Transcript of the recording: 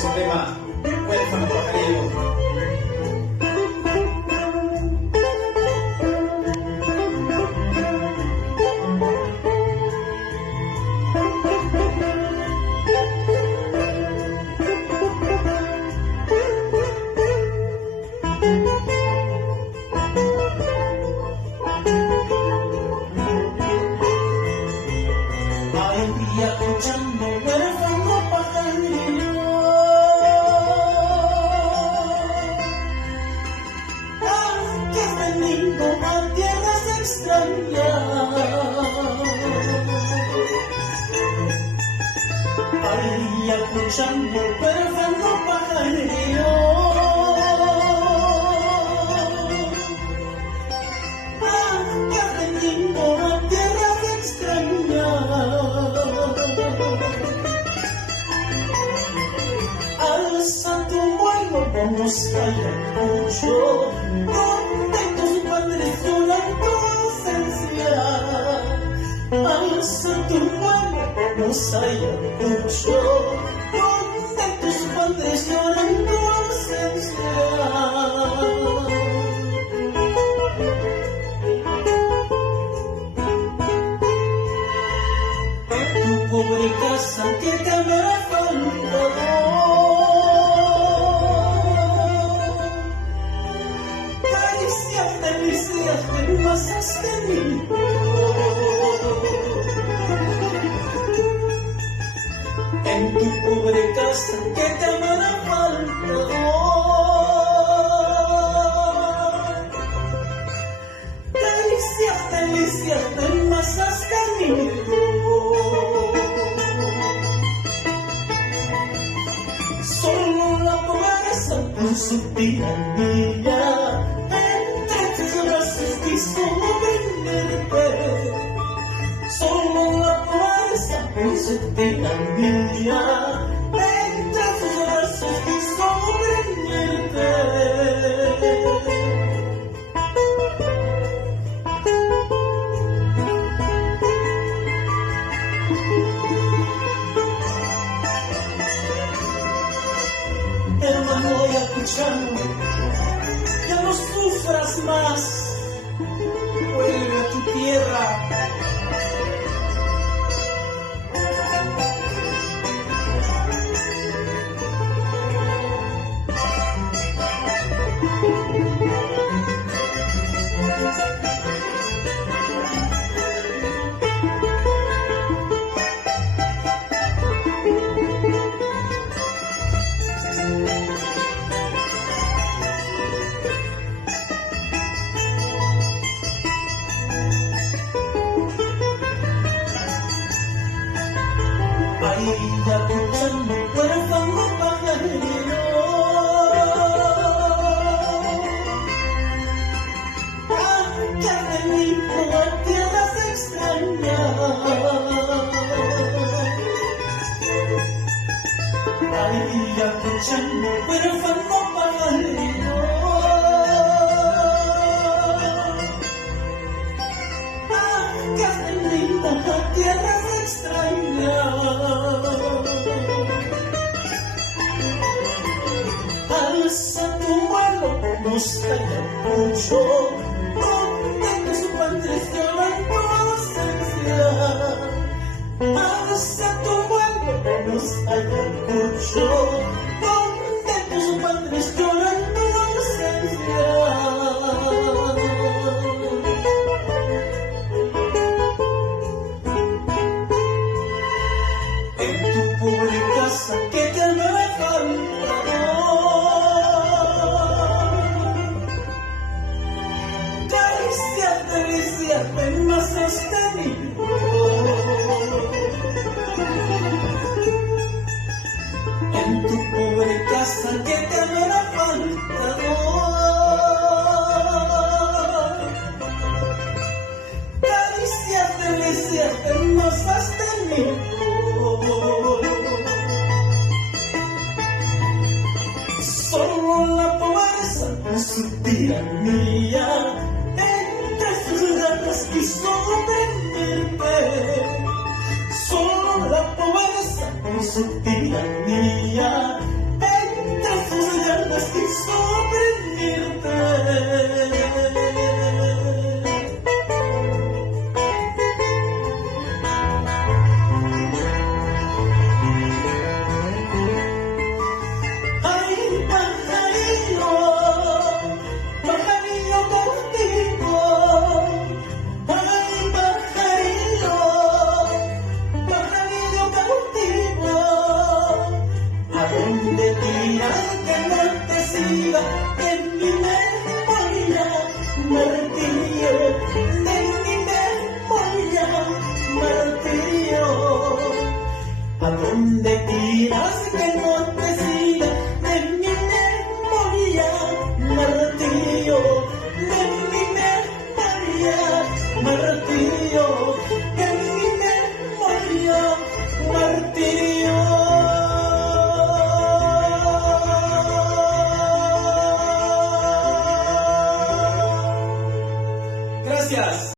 su tema Huérfano Pajarillo. Y escuchando huérfano pajarillo, que has venido a tierras extrañas. Ay, escuchando huérfano pajarillo, que has venido a tierras extrañas. Alza tu vuelo, vamos Ayacucho, donde tus padres lloran tu ausencia. Alza tu vuelo, vamos Ayacucho, donde tus padres lloran tu ausencia. Tu pobre casa que te habrá faltado, delicias que más has tenido. En tu pobre casa que te habrá faltado, delicias que más has tenido. Solo la pobreza con su tiranía quiso prenderte. Solo la pobreza con su tiranía entre sus brazos quiso prenderte. Hermano ayacuchano, ya no sufras más. Vuelve a tu tierra. Ahí escuchando huérfano pajarillo, que ha venido a tierras extrañas. Ahí escuchando huérfano pajarillo, que ha venido a tierras extrañas. Alza tu vuelo, vamos Ayacucho, donde tus padres lloran tu ausencia. Alza tu vuelo, vamos Ayacucho, donde tus padres lloran tu ausencia. En tu pobre casa que te habrá faltado, delicias que más has tenido. En tu pobre casa que te habrá faltado, delicias que más has tenido. Solo la pobreza con su tiranía entre sus garras quiso prenderte. Solo la pobreza con su tiranía jamás quiso aprenderme. Ay, pajarillo, pajarillo cautivo. Ay, pajarillo, pajarillo cautivo. ¿A dónde tiras que no te siga? En mi memoria, martirio, en mi memoria, martirio. ¿A dónde tiras que no te siga? En mi memoria, martirio, en mi memoria, martirio, en mi memoria, martirio. Gracias.